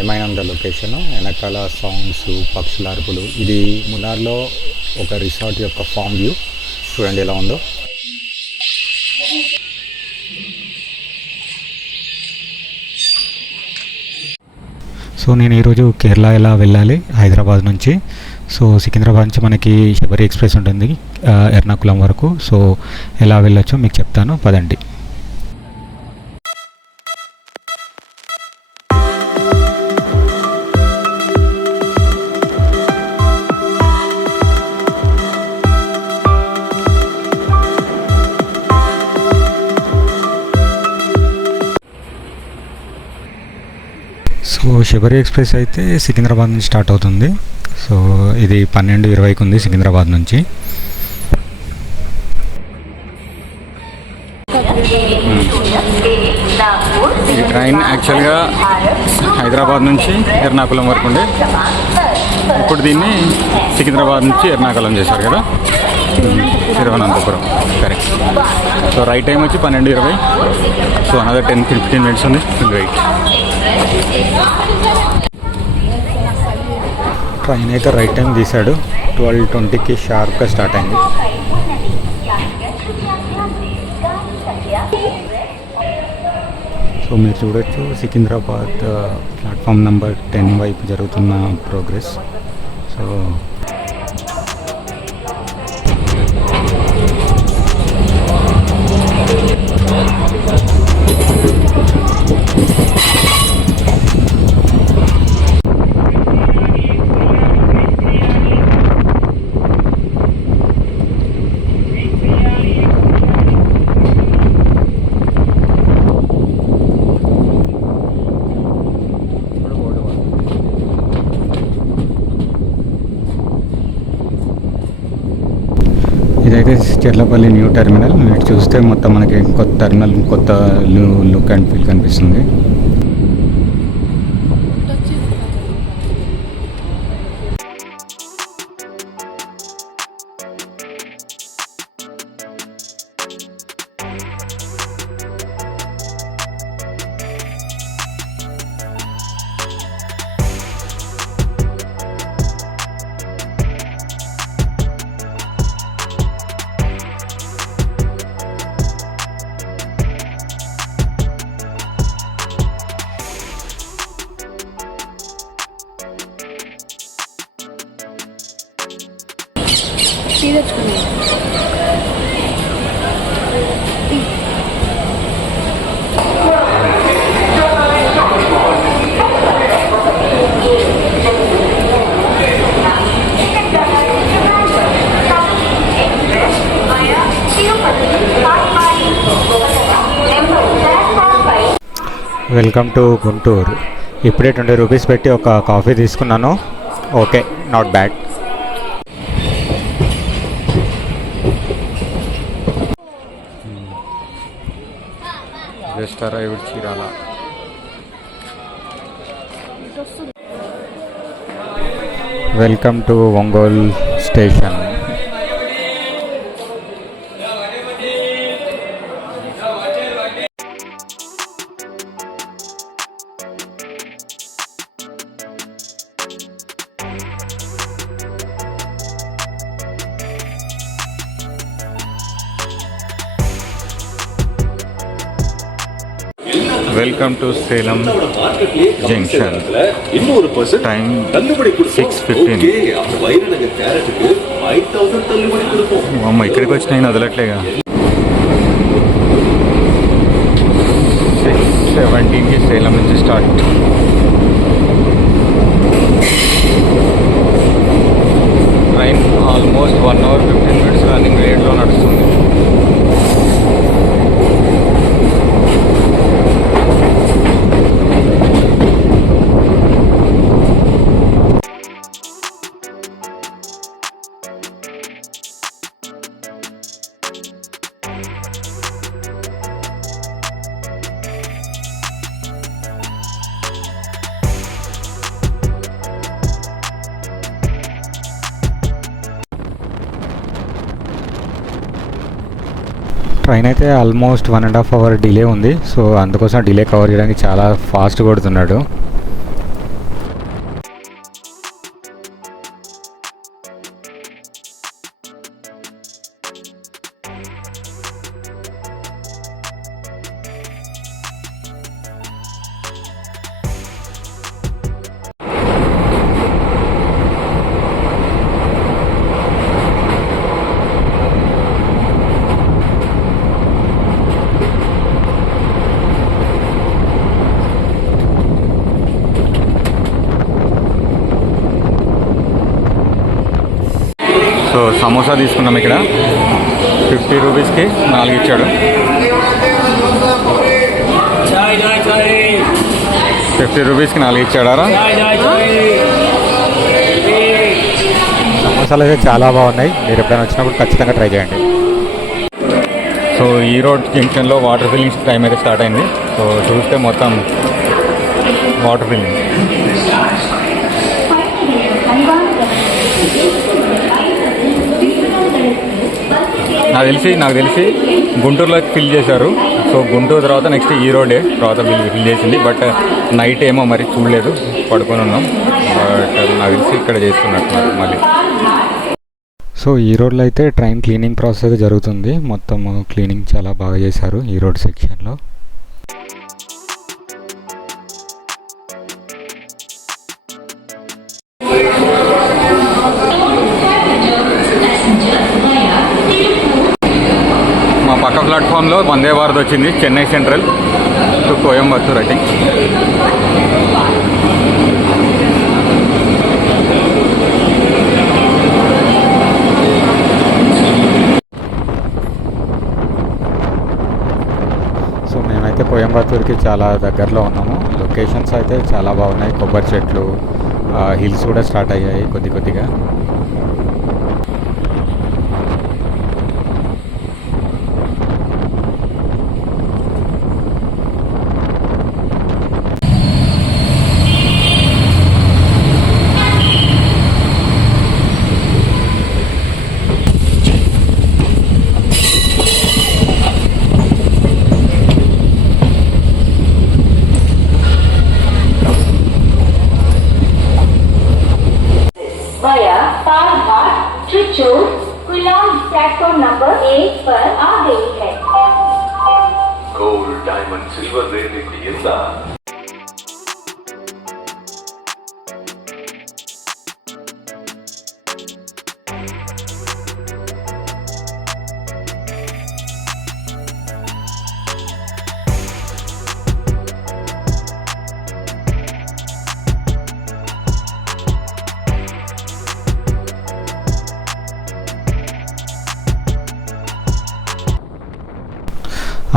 ఏమైనా ఉందా లొకేషన్ వెనకాల సాంగ్స్ పక్షుల అరుపులు. ఇది మున్నార్లో ఒక రిసార్ట్ యొక్క ఫామ్ వ్యూ చూడండి ఎలా ఉందో. సో నేను ఈరోజు కేరళ ఎలా వెళ్ళాలి హైదరాబాద్ నుంచి. సో సికింద్రాబాద్ నుంచి మనకి శబరి ఎక్స్ప్రెస్ ఉంటుంది ఎర్నాకుళం వరకు. సో ఎలా వెళ్ళొచ్చో మీకు చెప్తాను, పదండి. సో శబరి ఎక్స్ప్రెస్ అయితే సికింద్రాబాద్ నుంచి స్టార్ట్ అవుతుంది. సో ఇది 12:20కి ఉంది సికింద్రాబాద్ నుంచి. ఈ ట్రైన్ యాక్చువల్గా హైదరాబాద్ నుంచి ఎర్నాకుళం వరకు ఉండే, ఇప్పుడు దీన్ని సికింద్రాబాద్ నుంచి ఎర్నాకుళం చేశారు కదా, Thiruvananthapuram. Correct. So right time వచ్చి 12:20. సో అనదర్ 10-15 minutes ఉంది, వెయిట్. ట్రైన్ అయితే రైట్ టైం తీశాడు, 12:20కి షార్ప్గా స్టార్ట్ అయింది. సో మీరు చూడొచ్చు సికింద్రాబాద్ ప్లాట్ఫామ్ నెంబర్ 10 వైపు జరుగుతున్న ప్రోగ్రెస్. సో ఇదైతే చెర్లపల్లి న్యూ టెర్మినల్. ఇటు చూస్తే మొత్తం మనకి కొత్త టెర్మినల్, కొత్త లుక్ అండ్ ఫీల్ కనిపిస్తుంది. Welcome to Guntur. ఇప్పుడే 20 రూపీస్ పెట్టి ఒక కాఫీ తీసుకున్నాను. Okay, not bad. Just arrived Chirala. Welcome to Ongole station. Welcome to Salem junction. Time 6:15. అమ్మ ఇక్కడికి వచ్చి నేను వదలట్లేగా. 6:17కి సేలం నుంచి స్టార్ట్. ట్రైన్ ఆల్మోస్ట్ 1 hour 15 minutes రన్నింగ్ రేట్లో నడుస్తుంది. ట్రైన్ అయితే ఆల్మోస్ట్ 1.5 hour డిలే ఉంది. సో అందుకోసం డిలే కవర్ చేయడానికి చాలా ఫాస్ట్ కొడుతున్నాడు. సమోసా తీసుకున్నాం ఇక్కడ 50 రూపీస్కి 4 ఇచ్చాడు. 50 రూపీస్కి 4 ఇచ్చాడారా. సమోసాలు అయితే చాలా బాగున్నాయి. మీరు ఎప్పుడైనా వచ్చినప్పుడు ఖచ్చితంగా ట్రై చేయండి. సో ఈ రోడ్ జంక్షన్లో వాటర్ ఫిల్లింగ్స్ టైం అయితే స్టార్ట్ అయింది. సో చూస్తే మొత్తం వాటర్ ఫిల్లింగ్. నాకు తెలిసి గుంటూరులో ఫిల్ చేశారు. సో గుంటూరు తర్వాత నెక్స్ట్ ఈ రోడే తర్వాత ఫిల్ చేసింది. బట్ నైట్ ఏమో మరి చూడలేదు, పడుకొని ఉన్నాం. బట్ నాకు తెలిసి ఇక్కడ చేస్తున్నట్టున్నారు మళ్ళీ. సో ఈ రోడ్లో అయితే ట్రైన్ క్లీనింగ్ ప్రాసెస్ అయితే జరుగుతుంది. మొత్తం క్లీనింగ్ చాలా బాగా చేశారు ఈ రోడ్ సెక్షన్లో. మా పక్క ప్లాట్ఫామ్లో వందే భారత్ వచ్చింది, Chennai central to Coimbatore I think. So మేమైతే కోయంబత్తూర్కి చాలా దగ్గరలో ఉన్నాము. లొకేషన్స్ అయితే చాలా బాగున్నాయి. కొబ్బరి చెట్లు, హిల్స్ కూడా స్టార్ట్ అయ్యాయి కొద్దిగా. प्लेटफॉर्म नंबर 1 पर आ गई है। गोल्ड डायमंड सिल्वर देने की इंदा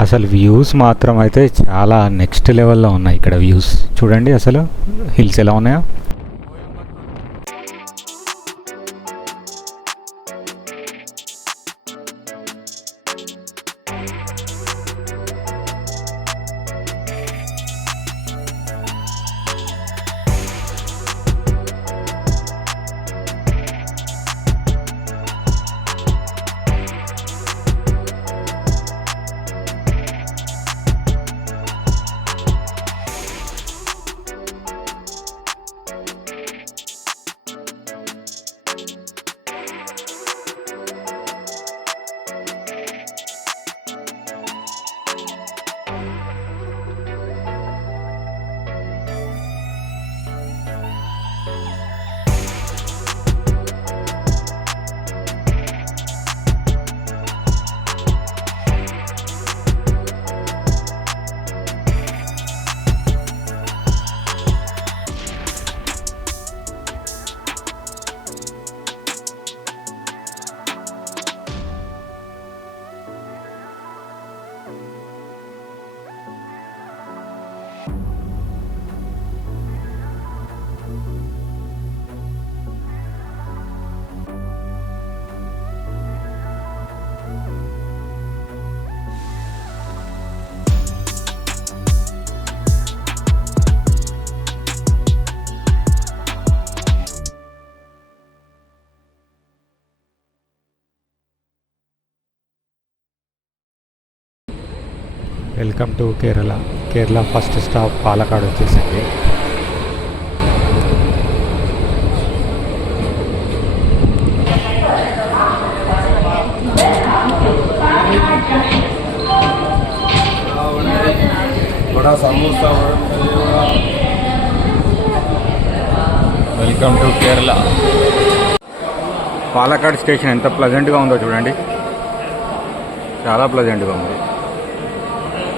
అసలు వ్యూస్ మాత్రం అయితే చాలా నెక్స్ట్ లెవెల్లో ఉన్నాయి. ఇక్కడ వ్యూస్ చూడండి, అసలు హిల్స్ ఎలా ఉన్నాయో. Welcome to Kerala first stop Palakkad వచ్చేసింది. Welcome to Kerala. Palakkad station ఎంత ప్లజెంట్గా ఉందో చూడండి, చాలా ప్లజెంట్గా ఉంది.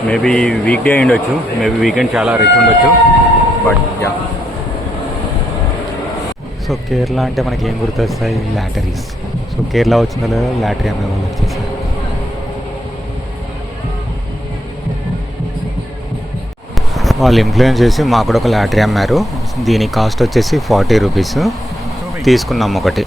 మేబీ వీక్ డే ఉండొచ్చు, మేబీ వీకెండ్ చాలా రిచ్ ఉండొచ్చు, బట్ యా. సో కేరళ అంటే మనకి ఏం గుర్తొస్తాయి? లాటరీస్. సో సో కేరళ వచ్చిన లేదా లాటరీ అమ్మే వాళ్ళు వచ్చేసారు. వాళ్ళు ఇన్ఫ్లుయెన్స్ చేసి మాకు కూడా ఒక లాటరీ అమ్మారు. దీని కాస్ట్ వచ్చేసి 40 రూపీస్. తీసుకున్నాం ఒకటి.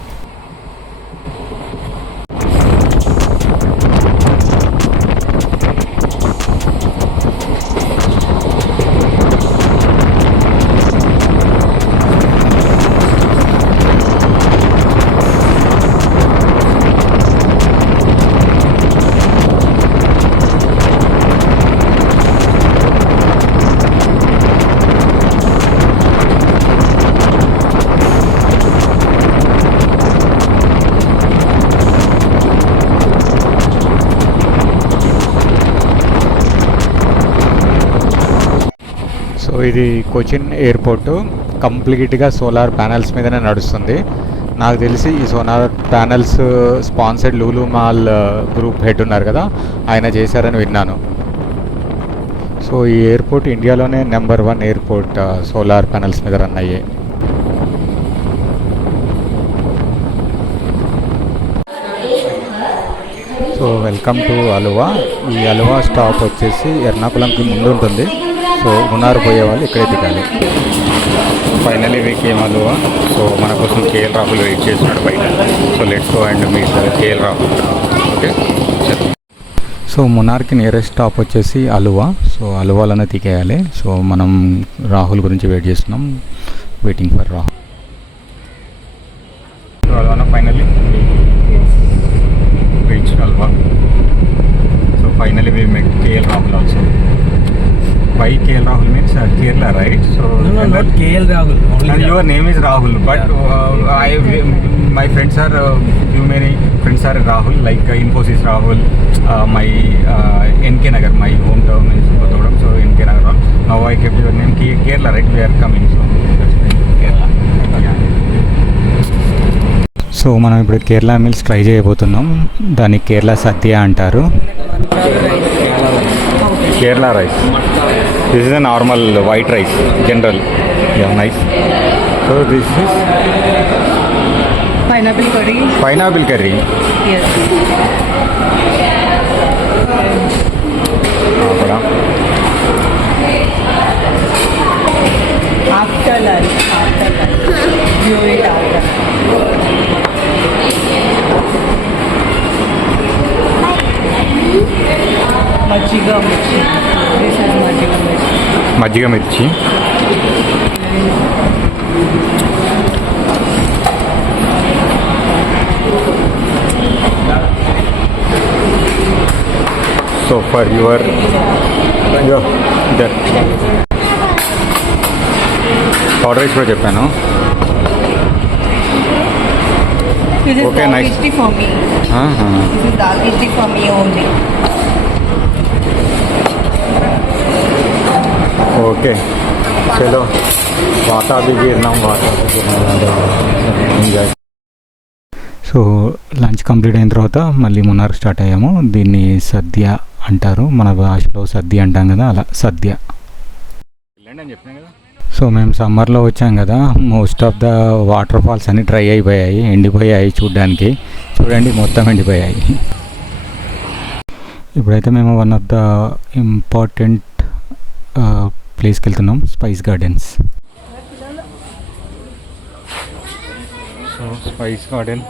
సో ఇది కొచ్చిన్ ఎయిర్పోర్ట్ కంప్లీట్గా సోలార్ ప్యానెల్స్ మీదనే నడుస్తుంది. నాకు తెలిసి ఈ solar panels sponsored Lulu mall group head ఉన్నారు కదా, ఆయన చేశారని విన్నాను. సో ఈ ఎయిర్పోర్ట్ ఇండియాలోనే నెంబర్ 1 ఎయిర్పోర్ట్ సోలార్ ప్యానెల్స్ మీద రన్ అయ్యాయి. So welcome to Aluva. ఈ అలువా స్టాప్ వచ్చేసి ఎర్నాకుళంకి ముందు ఉంటుంది. సో మున్నార్ పోయే వాళ్ళు ఇక్కడే దిగాలి. Finally we came Aluva. So మన కోసం కేఎల్ రాహుల్ వెయిట్ చేస్తున్నాడు బయట. So let's go and meet K L. Okay. So మున్నార్కి నియరెస్ట్ స్టాప్ వచ్చేసి అలువా. సో అలువాలోనే దిగేయాలి. సో మనం రాహుల్ గురించి వెయిట్ చేస్తున్నాం. Waiting for Rahul. సో అలువానా finally reach Aluva. So finally we met K L Rahul. Why KL Rahul means Kerala, right? So no, not KL Rahul. And your name is Rahul, but my friends are few many friends are Rahul, like Infosys Rahul, my NK Nagar, my hometown is Kottagudem, so NK Nagar. Now I kept your name Kerala, right? We are coming, so that's why Kerala. Yeah. So మనం ఇప్పుడు Kerala meals try చేయబోతున్నాం. దాన్ని కేరళ సద్య అంటారు. Kerala rice. This is a normal white rice, general. Yeah, nice. So this is Pineapple curry. pineapple curry. Yes. After lunch. You eat after. Majiga mirchi. This is majiga mirchi. మజ్జిగ మిర్చి. So for your there order rice కూడా చెప్పాను. This is Okay, dal nice. idli for me. This is dal idli for me only. Okay చలో వాతావరణం గిరినాం enjoy. So lunch complete అయిన తర్వాత మళ్ళీ మున్నార్ స్టార్ట్ అయ్యాము. దీన్ని సద్య అంటారు, మన భాషలో సద్య అంటాం కదా, అలా సద్య. సో మేము సమ్మర్లో వచ్చాం కదా, most of the waterfalls అన్నీ డ్రై అయిపోయాయి, ఎండిపోయాయి. చూడడానికి చూడండి మొత్తం ఎండిపోయాయి. ఇప్పుడైతే మేము వన్ ఆఫ్ ద ఇంపార్టెంట్ ప్లేస్కి వెళ్తున్నాం, spice gardens. So spice garden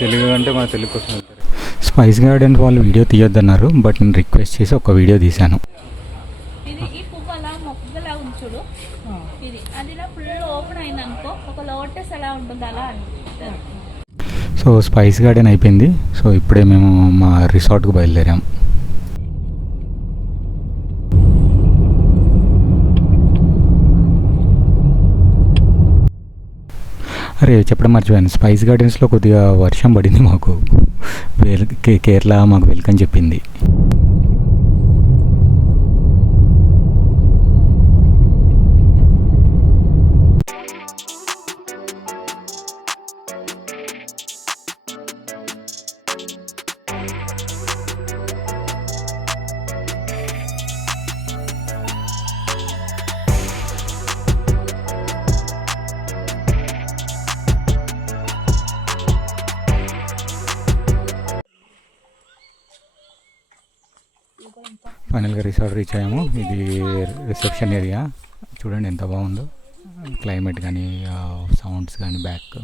Telugu అంటే మన తెలుగు కోసం స్పైస్ గార్డెన్ వాళ్ళు వీడియో తీయొద్దన్నారు, బట్ నేను రిక్వెస్ట్ చేసి ఒక వీడియో తీశాను. ఇది ఈ పువ్వు అలా మొక్కలా ఉంచుడు, ఇది అది ఫుల్ ఓపెన్ అయిందనుకో, ఒక లోటస్ ఎలా ఉంటుంది అలా అనిపిస్తుంది. సో స్పైస్ గార్డెన్ అయిపోయింది. సో ఇప్పుడే మేము మా రిసార్ట్కి బయలుదేరాం. అరే చెప్పడం మర్చిపోయాను, స్పైస్ గార్డెన్స్లో కొద్దిగా వర్షం పడింది మాకు. కేరళ మాకు వెల్కమ్ చెప్పింది. ఫైనల్గా రిసార్ట్ రీచ్ అయ్యాము. ఇది రిసెప్షన్ ఏరియా. చూడండి ఎంత బాగుందో, క్లైమేట్ కానీ సౌండ్స్ కానీ బ్యాక్.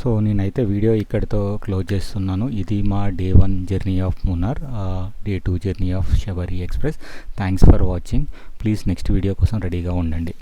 సో నేనైతే వీడియో ఇక్కడితో క్లోజ్ చేస్తున్నాను. ఇది మా day 1 journey of Munnar, day 2 journey of Sabari express. Thanks for watching. Please next video కోసం రెడీగా ఉండండి.